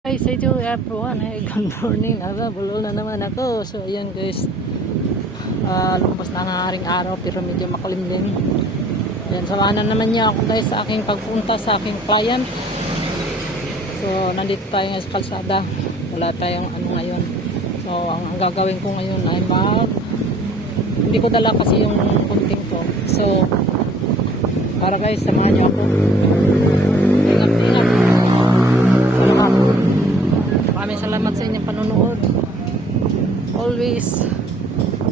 Hi sa inyo everyone. Hey, good morning. Bulol na naman ako. So ayan guys, lumabas na ang haring araw pero medyo makulimlim. Ayan, samahan naman niya ako guys sa aking pagpunta sa aking client. So nandito tayo ngayon sa kalsada. Wala tayong ano ngayon. So ang gagawin ko ngayon ay hindi ko dala kasi yung kunting ko. So para guys, samahan niyo ako. Ingat. Maraming salamat sa inyong panonood. Always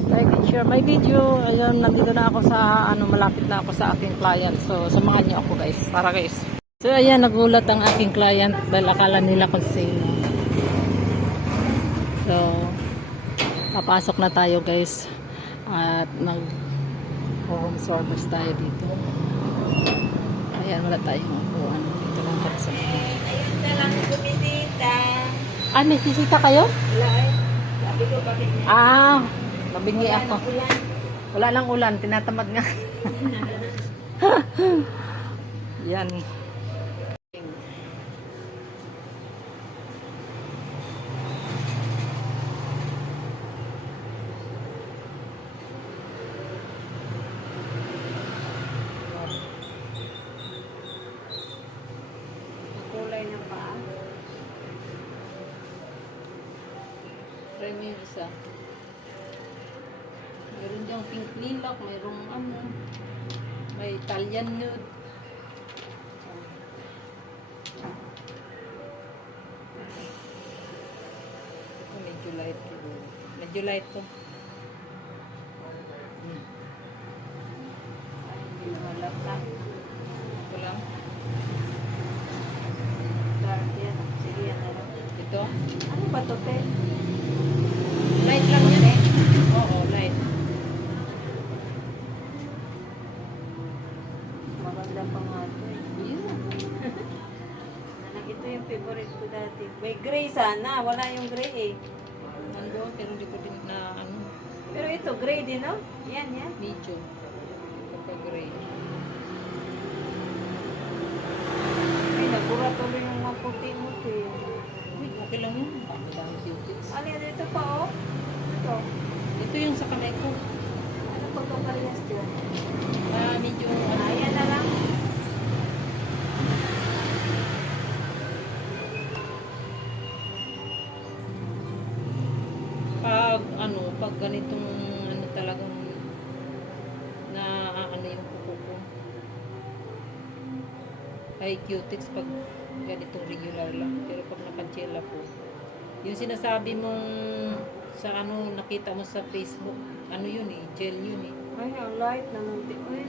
like and share my video. Ayun, nandito na ako sa malapit na ako sa aking client. So samahan niyo ako guys. Tara guys. So ayan, nagulat ang aking client dahil akala nila kung sino. So papasok na tayo guys. At home service tayo dito. Ayan, wala tayong upuan. Dito lang para sa mga. Ayun na lang bumisita. Ah, may sisita kayo? Wala eh. Sabi ko bakit niya. Nabingi ako. Ulan. Wala lang ulan, tinatamad nga. Yan. Kulay ng paa. Try mo yung isa. Meron diyang pink lilac, mayroong may Italian nude. Ito medyo light to. Medyo light to. Ay, hindi naman laptop. Ito lang. Dark yan. Sige yan na lang. Ito. Ano ba to, Ted? Light lang yan eh. Oo, light. Maganda pa nga ito eh. Yeah. Nanak, ito yung favorite ko dati. May gray sana. Wala yung gray eh. Nandoon, pero hindi ko din na Pero ito, gray din, no? Yan. medium. Kapag gray. Ay, nabura tuloy yung maputi mo, Ted. Uy, okay lang yun. Dami beauties. Ano yan? Ito pa, oh. Ito. Ito yung sa kamay ko. Ano pa ito parehas dyan? Medyo Ayan na lang. pag ganitong talagang na yung kuko ko. Ay cutex pag ganitong regular lang. Pero pag nakachela po. Yung sinasabi mong sa nakita mo sa Facebook, yun eh, gel yun eh. Ay, ang light na munti. Uy,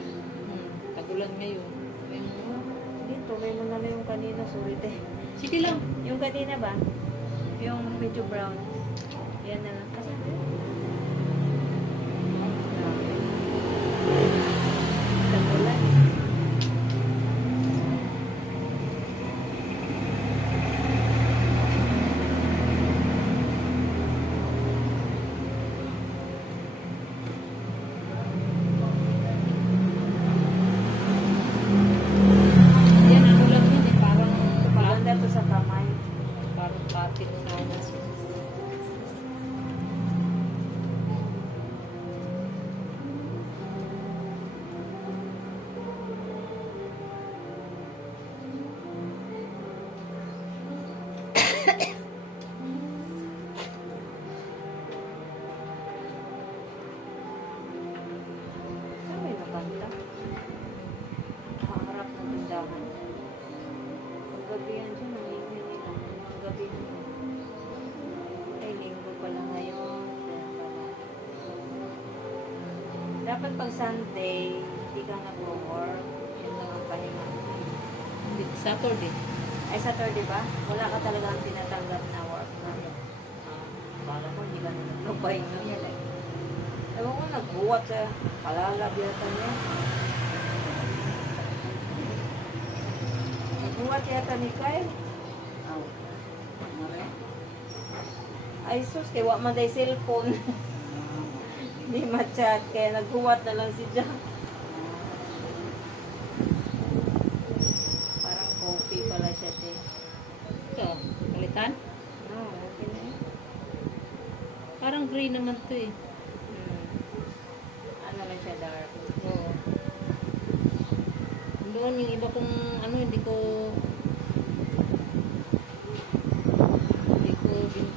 Tagulan ngayon. dito, may mo na lang yung kanina. Sorry, te. Sige lang. Yung kanina ba? Yung medyo brown. Yan na lang. Kasi, tagulan. Yan lang yun eh. Parang Maganda to sa kamay. parang patin sana. Saan may nakanta? Nakaharap ng tindahan. Paggabi yan siya, nangingi nila. Paggabi nila. Ay, linggo pala ngayon. Kaya pala. Dapat pag Sunday, hindi ka nag-work. Yun lang ang pahinga. Saturday. Ay, Saturday ba? Wala ka talagang tinatanggap na work. Bala ko, hindi ka na nagpapahinga yan eh. Ewan ko, nagbuwat sa kalalab yata niya. Nagbuwat yata ni Kyle. Ay, sus, kaya wak man tayo cellphone. Hindi ma-chat, kaya nagbuwat na lang si Jack. Parang coffee pala siya, te. Ito, tan? Oo, okay na yun. Parang gray naman to eh. Ano lang siya, dark. Oo. Doon yung iba kong ano, hindi ko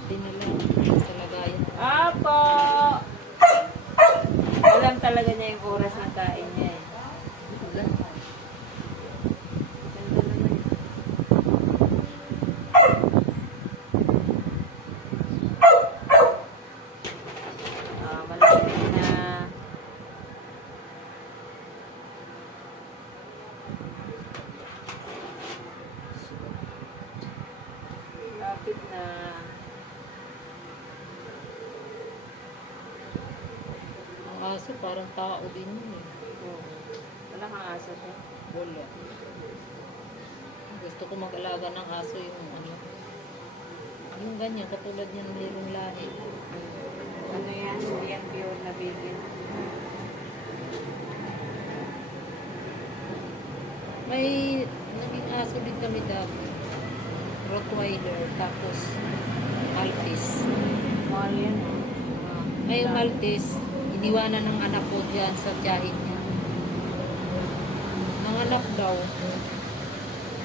dinala sa lagayan. Apo! Alam talaga niya yung oras ng kain niya eh. Wala. Ganda naman. Malaki na. Lapit na. Ang aso parang tao din yun eh. Oo. Wala kang aso eh. Wala. Gusto ko mag-alaga ng aso yung ano. Yung ganyan, katulad yan mayroong lahi. Ano yan? Hindi yan pure na baby. May naging aso din kami dati. Rottweiler, tapos Maltese. Mahal yan. Ngayong Maltese, iniwanan ng anak ko diyan sa tiyahin niya. Nanganak daw.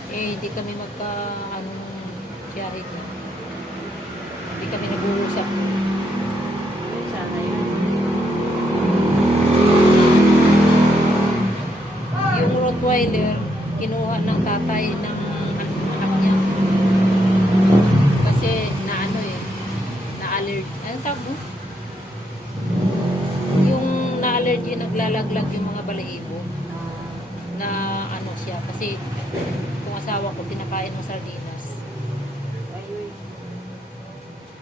Hindi kami anong tiyahin niya. Hindi kami nag-uusap. Ay, sana yun. Yung Rottweiler, kinuha ng tatay ng anak niya. Kasi na-allergy. Anong tawag mo? Yung na-allergy, naglalaglag yung mga balahibo. Na ano siya. Kasi kung asawa ko, pinakain mo sardinas. Ayun.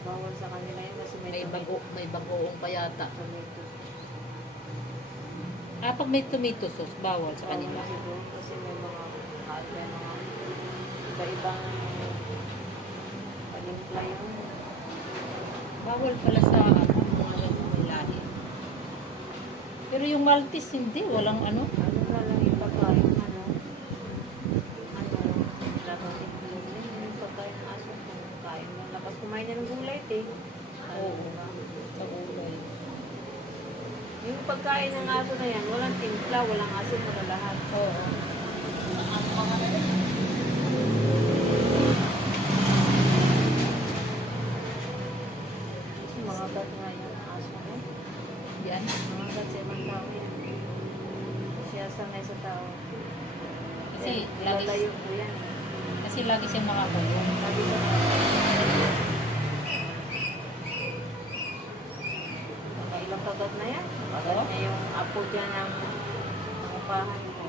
Bawal sa kanila yun kasi May bagoong pa yata. tomato. Pag may tomato sauce, bawal sa kanila. Siguro kasi may mga iba-ibang panimpla yun. Bawal pala sa mga may lahi. Pero yung Maltese, hindi. Walang ano. Ano na lang yung pagkain, ano, dapat itlog yun, yung pagkain ng aso, kung kain mo. Tapos kumain na ng gulay, Oo. Sa gulay. Yung pagkain ng aso na yan, walang timpla, walang asin, wala lahat. Oo. Ang mga Kasi mga gat nga yung aso mo. yan. Mga gat sa ibang tao yan. Siya sanay sa tao. Kasi Lalayo ko yan. Kasi lagi siyang nakakulong. Sabi ko, nakailang kagat na yan. Kagat niya yung apo dyan ng upahan ko.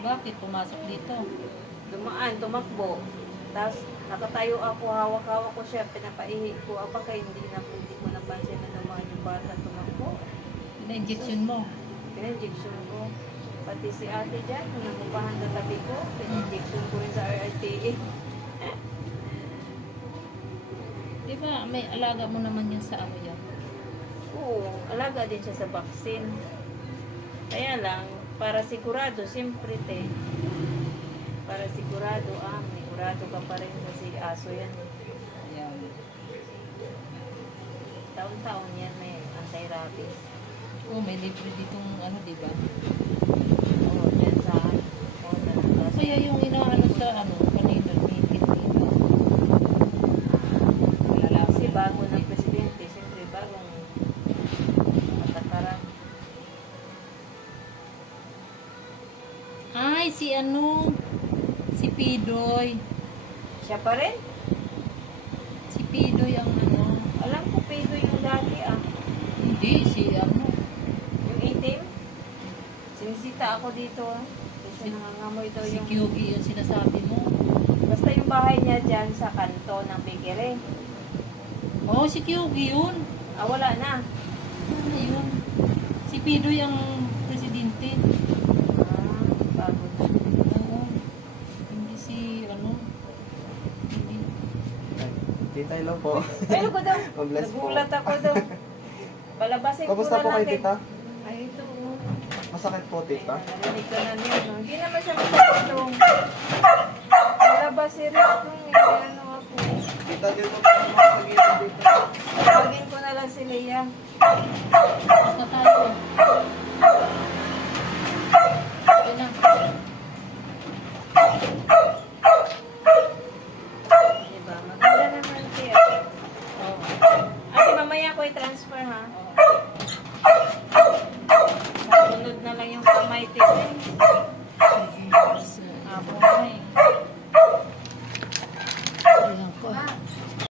Bakit pumasok dito? Dumaan, tumakbo. Tapos nakatayo ako, hawak-hawak ko siya, pinapaihi ko. Baka hindi ko napansin na dumaan yung bata, tumakbo. Pina-injection mo. Pina-injection ko. Pati si ate dyan, nung nangupahan na tabi ko, pina-injection ko rin sa RRTA. Di ba, may alaga mo naman yan sa ano yan? Oo, alaga din siya sa vaccine. Kaya lang, para sigurado, siyempre para sigurado, sigurado ka pa rin kasi aso yan. Ayan. Taon-taon yan may anti-rabies. Oh, may libre ditong ano, di ba? Oo, yan sa Kaya yung inaano sa ano, kanina, may nila. kasi bago ng presidente, siyempre bagong matakaran. Ay, si ano, si Pidoy. Siya pa rin? Si Pidoy ang ano. Alam ko, Pedro yung dati Hindi, si ano. Yung itim? Sinisita ako dito Kasi nangangamoy daw Si yung... Kyugi yung sinasabi mo. Basta yung bahay niya dyan sa kanto ng Bigere. Oh, si Kyugi yun. Wala na. Ano yun? Si Pidoy ang presidente. Bago na. Oo. Hindi si ano. Hindi. Tita, hello po. Ayun ko daw. God-bless po. Nagulat ako daw. Palabasin ko Kamusta na po kay natin. tita? Ay, ito. Masakit po, tita? Narinig ko na niya. Hindi naman siya masakit. Palabas si Rick. Ano ako. Tita, dito po sa mga gilid dito. Tawagin ko na lang si Leia. Basta tayo. Okay na. Diba? Maganda naman siya. Oh. Ate, mamaya ko i-transfer ha. Sunod na lang yung kamay, Tito.